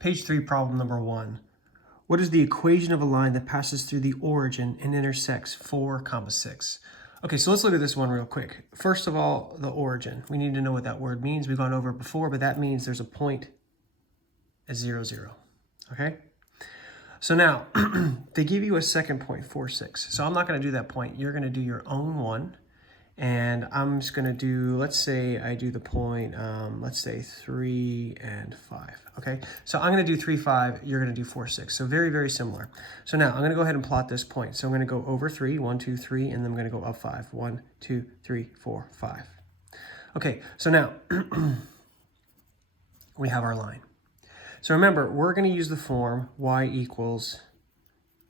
Page 3, problem number 1. What is the equation of a line that passes through the origin and intersects 4, 6? Okay, so let's look at this one real quick. First of all, the origin. We need to know what that word means. We've gone over it before, but that means there's a point at 0, 0. Okay? So now, they give you a second point, 4, 6. So I'm not going to do that point. You're going to do your own one. And I'm just going to do, let's say I do the point, let's say 3 and 5, okay? So I'm going to do 3, 5, you're going to do 4, 6. So very, very similar. So now I'm going to go ahead and plot this point. So I'm going to go over 3, 1, 2, 3, and then I'm going to go up 5. 1, 2, 3, 4, 5. Okay, so now we have our line. So remember, we're going to use the form y equals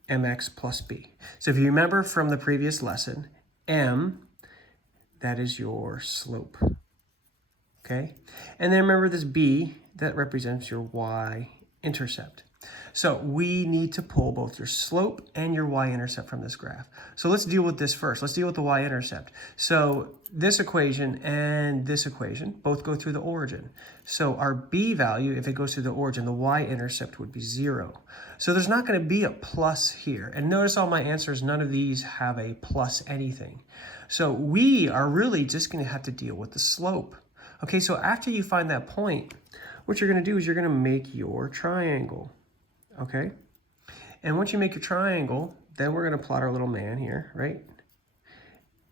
mx plus b. So if you remember from the previous lesson, m, that is your slope, okay? And then remember this b, that represents your y-intercept. So we need to pull both your slope and your y-intercept from this graph. So let's deal with this first. Let's deal with the y-intercept. So this equation and this equation both go through the origin. So our b value, if it goes through the origin, the y-intercept would be 0. So there's not going to be a plus here. And notice all my answers, none of these have a plus anything. So we are really just going to have to deal with the slope. Okay, so after you find that point, what you're going to do is you're going to make your triangle. Okay, and once you make your triangle, then we're going to plot our little man here, right?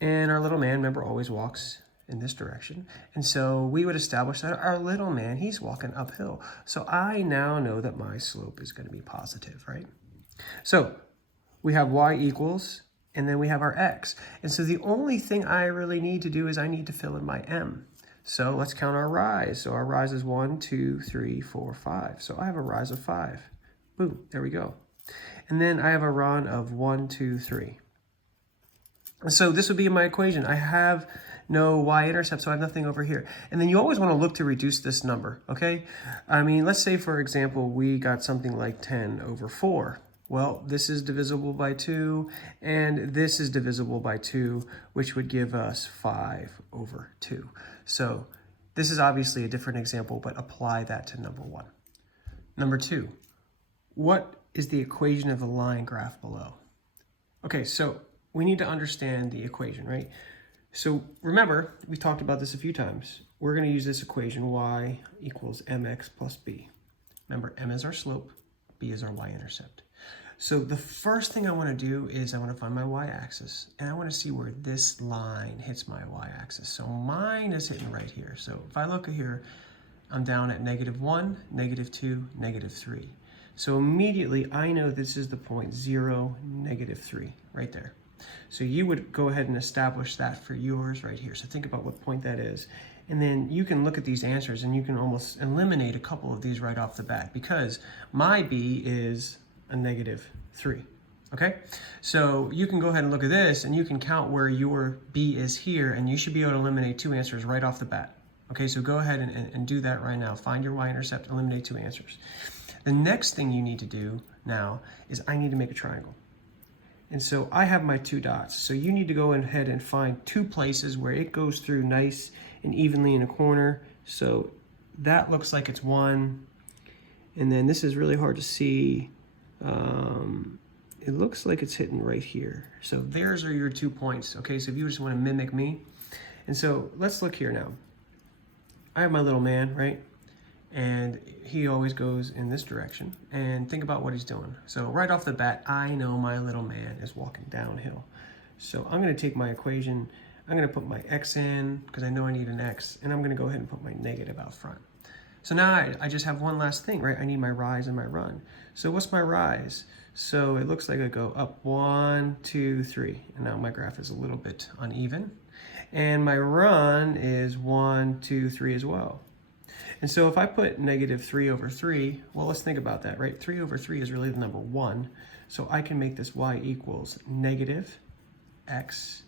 And our little man, remember, always walks in this direction. And so we would establish that our little man, he's walking uphill. So I now know that my slope is going to be positive, right? So we have y equals, and then we have our x. And so the only thing I really need to do is I need to fill in my m. So let's count our rise. So our rise is 1, 2, 3, 4, 5. So I have a rise of 5. Boom, there we go. And then I have a run of 1, 2, 3. So this would be my equation. I have no y-intercept, so I have nothing over here. And then you always want to look to reduce this number, okay? I mean, let's say, for example, we got something like 10 over 4. Well, this is divisible by 2, and this is divisible by 2, which would give us 5 over 2. So this is obviously a different example, but apply that to number 1. Number 2. What is the equation of the line graph below? Okay, so we need to understand the equation, right? So remember, we talked about this a few times. We're going to use this equation, y equals mx plus b. Remember, m is our slope, b is our y-intercept. So the first thing I want to do is I want to find my y-axis, and I want to see where this line hits my y-axis. So mine is hitting right here. So if I look here, I'm down at -1, -2, -3. So immediately I know this is the point 0, -3, right there. So you would go ahead and establish that for yours right here. So think about what point that is. And then you can look at these answers and you can almost eliminate a couple of these right off the bat because my b is a -3. Okay? So you can go ahead and look at this and you can count where your b is here and you should be able to eliminate 2 answers right off the bat. Okay, so go ahead and do that right now. Find your y-intercept, eliminate 2 answers. The next thing you need to do now is I need to make a triangle. And so I have my 2 dots. So you need to go ahead and find 2 places where it goes through nice and evenly in a corner. So that looks like it's 1. And then this is really hard to see. It looks like it's hitting right here. So there's are your 2 points. Okay, so if you just want to mimic me. And so let's look here now. I have my little man, right? And he always goes in this direction. And think about what he's doing. So right off the bat, I know my little man is walking downhill. So I'm going to take my equation. I'm going to put my x in because I know I need an x. And I'm going to go ahead and put my negative out front. So now I just have one last thing, right? I need my rise and my run. So what's my rise? So it looks like I go up 1, 2, 3. And now my graph is a little bit uneven. And my run is 1, 2, 3 as well. And so if I put -3 over 3, well, let's think about that, right? 3 over 3 is really the number 1. So I can make this y equals -x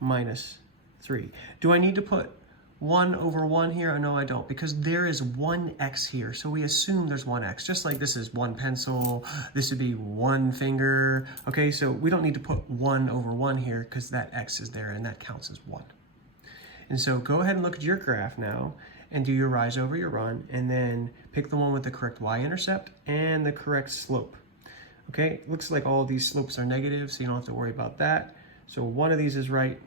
minus 3. Do I need to put 1 over 1 here? No, I don't, because there is 1x here. So we assume there's 1x, just like this is 1 pencil, this would be 1 finger. Okay, so we don't need to put 1 over 1 here because that x is there and that counts as 1. And so go ahead and look at your graph now and do your rise over your run, and then pick the one with the correct y-intercept and the correct slope. Okay, looks like all of these slopes are negative, so you don't have to worry about that. So one of these is right,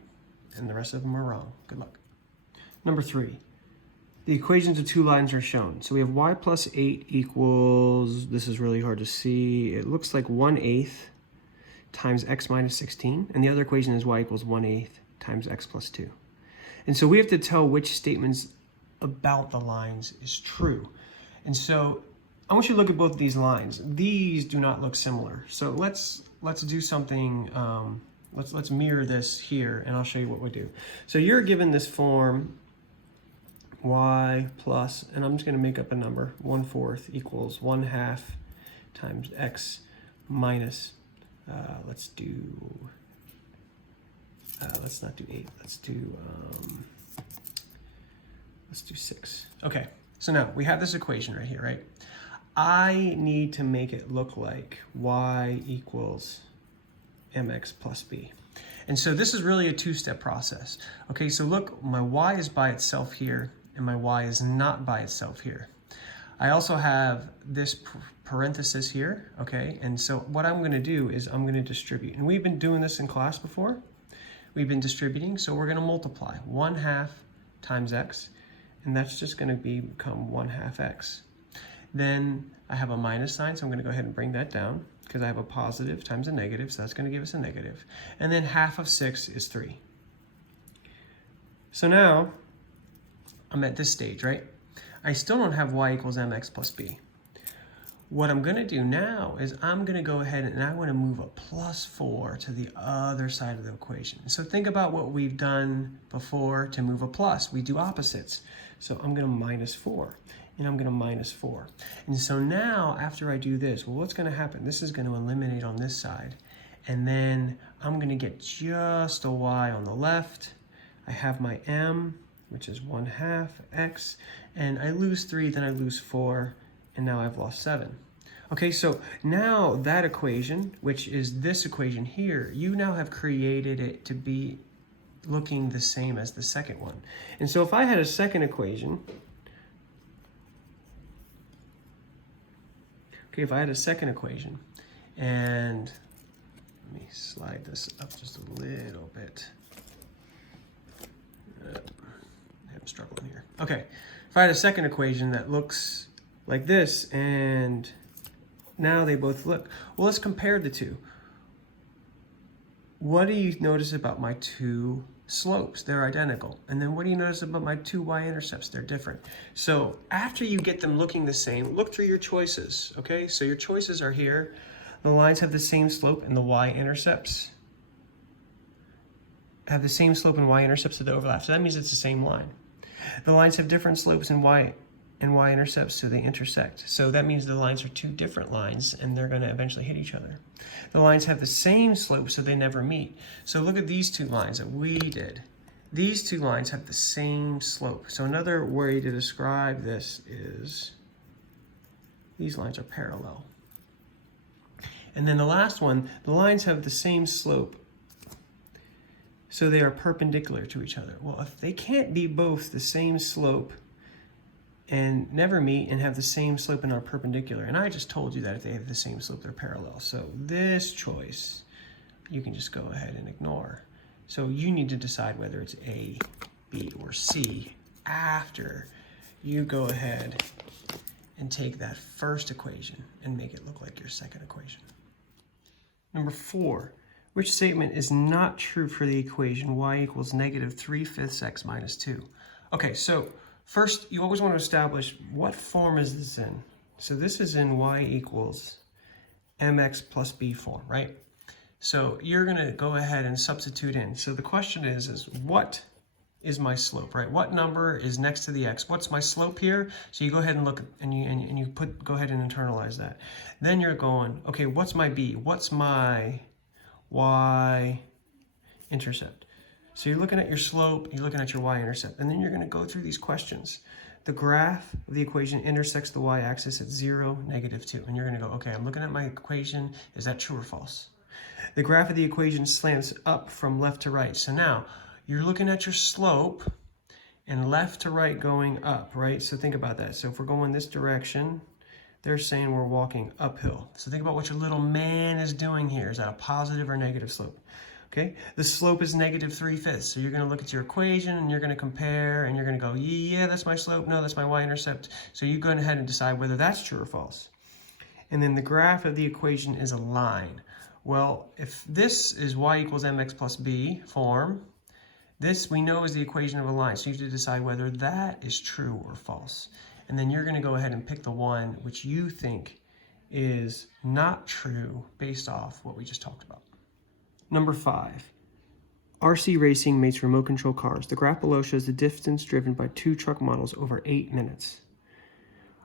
and the rest of them are wrong. Good luck. Number 3, the equations of two lines are shown. So we have y plus 8 equals, this is really hard to see, it looks like 1/8 times x minus 16, and the other equation is y equals 1/8 times x plus 2. And so we have to tell which statements about the lines is true. And so I want you to look at both of these lines. These do not look similar. So let's do something, let's mirror this here, and I'll show you what we do. So you're given this form, y plus, and I'm just going to make up a number, 1/4 equals 1/2 times x minus, let's not do 8, let's do 6. Okay, so now we have this equation right here, right? I need to make it look like y equals mx plus b. And so this is really a two-step process. Okay, so look, my y is by itself here, and my y is not by itself here. I also have this parenthesis here, okay? And so what I'm gonna do is I'm gonna distribute. And we've been doing this in class before. We've been distributing, so we're gonna multiply 1/2 times x, and that's just gonna become 1/2 x. Then I have a minus sign, so I'm gonna go ahead and bring that down because I have a positive times a negative, so that's gonna give us a negative. And then 1/2 of 6 is 3. So now I'm at this stage, right? I still don't have y equals mx plus b. What I'm gonna do now is I'm gonna go ahead and I wanna move a +4 to the other side of the equation. So think about what we've done before to move a plus. We do opposites. So I'm gonna -4, and I'm gonna -4. And so now, after I do this, well, what's gonna happen? This is gonna eliminate on this side. And then I'm gonna get just a y on the left. I have my m, which is 1/2 x, and I lose 3, then I lose 4, and now I've lost 7. Okay, so now that equation, which is this equation here, you now have created it to be looking the same as the second one. And so if I had a second equation, okay, if I had a second equation, and let me slide this up just a little bit. I'm struggling here. Okay, if I had a second equation that looks like this, and now they both look, well, let's compare the two. What do you notice about my two slopes? They're identical. And then what do you notice about my two y-intercepts? They're different. So after you get them looking the same, look through your choices, okay? So your choices are here. The lines have the same slope, and the y-intercepts have the same slope and y-intercepts that overlap. So that means it's the same line. The lines have different slopes and y-intercepts, so they intersect. So that means the lines are two different lines, and they're going to eventually hit each other. The lines have the same slope, so they never meet. So look at these two lines that we did. These two lines have the same slope. So another way to describe this is these lines are parallel. And then the last one, the lines have the same slope, so they are perpendicular to each other. Well, if they can't be both the same slope and never meet and have the same slope and are perpendicular, and I just told you that if they have the same slope, they're parallel. So this choice, you can just go ahead and ignore. So you need to decide whether it's A, B, or C after you go ahead and take that first equation and make it look like your second equation. Number 4. Which statement is not true for the equation y equals -3/5 x minus 2? Okay, so first you always want to establish what form is this in. So this is in y equals mx plus b form, right? So you're going to go ahead and substitute in. So the question is what is my slope, right? What number is next to the x? What's my slope here? So you go ahead and look and you go ahead and internalize that. Then you're going, okay, what's my b? What's my y-intercept? So you're looking at your slope, you're looking at your y-intercept, and then you're going to go through these questions. The graph of the equation intersects the y-axis at 0, -2. And you're going to go, okay, I'm looking at my equation. Is that true or false? The graph of the equation slants up from left to right. So now you're looking at your slope, and left to right going up, right? So think about that. So if we're going this direction, they're saying we're walking uphill. So think about what your little man is doing here. Is that a positive or negative slope? Okay, the slope is -3/5. So you're gonna look at your equation and you're gonna compare and you're gonna go, yeah, that's my slope. No, that's my y-intercept. So you go ahead and decide whether that's true or false. And then the graph of the equation is a line. Well, if this is y equals mx plus b form, this we know is the equation of a line. So you have to decide whether that is true or false. And then you're gonna go ahead and pick the one which you think is not true based off what we just talked about. Number 5, RC Racing makes remote control cars. The graph below shows the distance driven by 2 truck models over 8 minutes.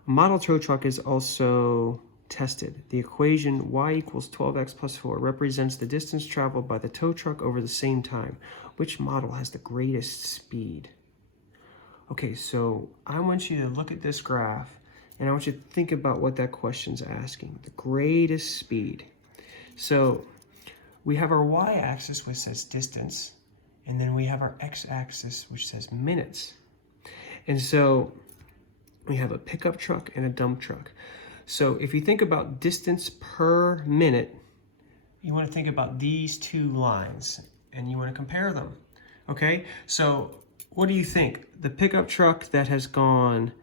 A model tow truck is also tested. The equation y equals 12x plus 4 represents the distance traveled by the tow truck over the same time. Which model has the greatest speed? Okay, so I want you to look at this graph and I want you to think about what that question's asking. The greatest speed. So we have our y-axis which says distance, and then we have our x-axis which says minutes. And so we have a pickup truck and a dump truck. So if you think about distance per minute, you want to think about these two lines and you want to compare them. Okay, so what do you think? The pickup truck that has gone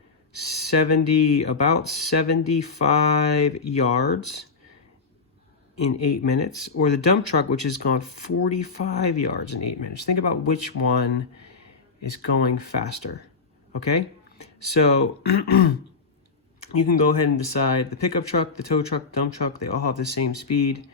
about 75 yards in 8 minutes, or the dump truck which has gone 45 yards in 8 minutes. Think about which one is going faster. Okay, so you can go ahead and decide. The pickup truck, the tow truck, dump truck, they all have the same speed.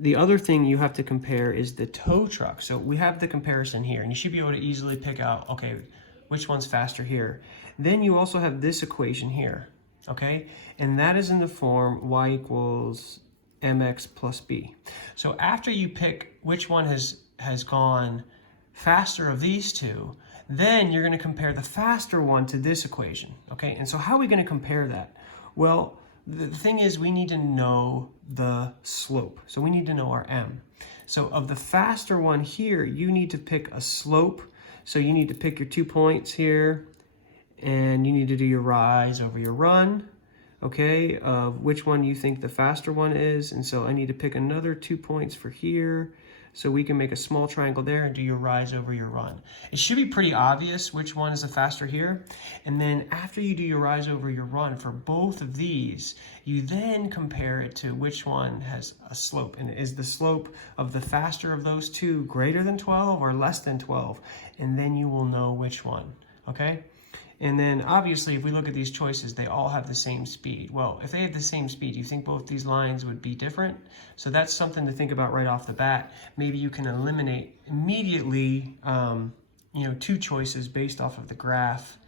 The other thing you have to compare is the tow truck. So we have the comparison here, and you should be able to easily pick out, okay, which one's faster here. Then you also have this equation here, okay? And that is in the form y equals mx plus b. So after you pick which one has gone faster of these two, then you're going to compare the faster one to this equation, okay? And so how are we going to compare that? Well, the thing is we need to know the slope. So we need to know our m. So of the faster one here, you need to pick a slope. So you need to pick your 2 points here, and you need to do your rise over your run, okay, of which one you think the faster one is. And so I need to pick another 2 points for here, so we can make a small triangle there and do your rise over your run. It should be pretty obvious which one is the faster here. And then after you do your rise over your run for both of these, you then compare it to which one has a slope. And is the slope of the faster of those two greater than 12 or less than 12? And then you will know which one, okay? And then obviously if we look at these choices, they all have the same speed. Well, if they had the same speed, you think both these lines would be different? So that's something to think about right off the bat. Maybe you can eliminate immediately, 2 choices based off of the graph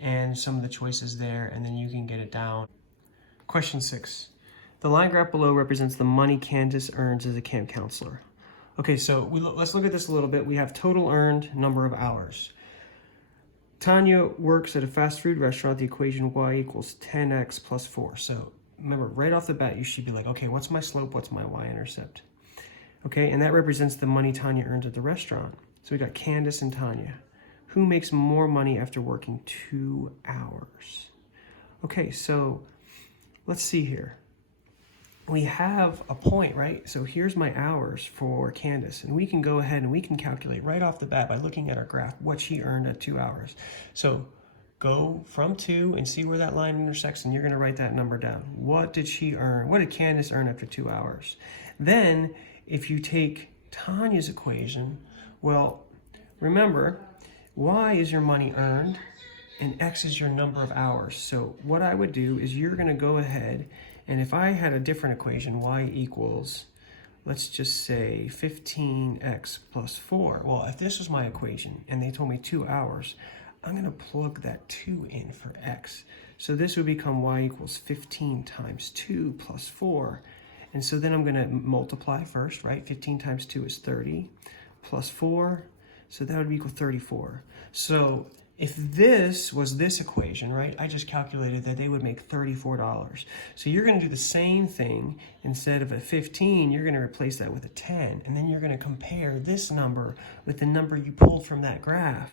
and some of the choices there, and then you can get it down. Question 6. The line graph below represents the money Candace earns as a camp counselor. Okay, so let's look at this a little bit. We have total earned number of hours. Tanya works at a fast food restaurant. The equation y equals 10x plus 4. So remember, right off the bat, you should be like, okay, what's my slope? What's my y-intercept? Okay, and that represents the money Tanya earns at the restaurant. So we got Candace and Tanya. Who makes more money after working 2 hours? Okay, so let's see here. We have a point, right? So here's my hours for Candace, and we can go ahead and we can calculate right off the bat by looking at our graph what she earned at 2 hours. So go from 2 and see where that line intersects, and you're going to write that number down. What did she earn? What did Candace earn after 2 hours? Then if you take Tanya's equation, well, remember, y is your money earned and x is your number of hours. So what I would do is you're going to go ahead, and if I had a different equation, y equals, let's just say 15x plus 4. Well, if this was my equation and they told me 2 hours, I'm going to plug that 2 in for x. So this would become y equals 15 times 2 plus 4. And so then I'm going to multiply first, right? 15 times 2 is 30 plus 4. So that would equal 34. So if this was this equation, right, I just calculated that they would make $34. So you're going to do the same thing. Instead of a 15, you're going to replace that with a 10. And then you're going to compare this number with the number you pulled from that graph.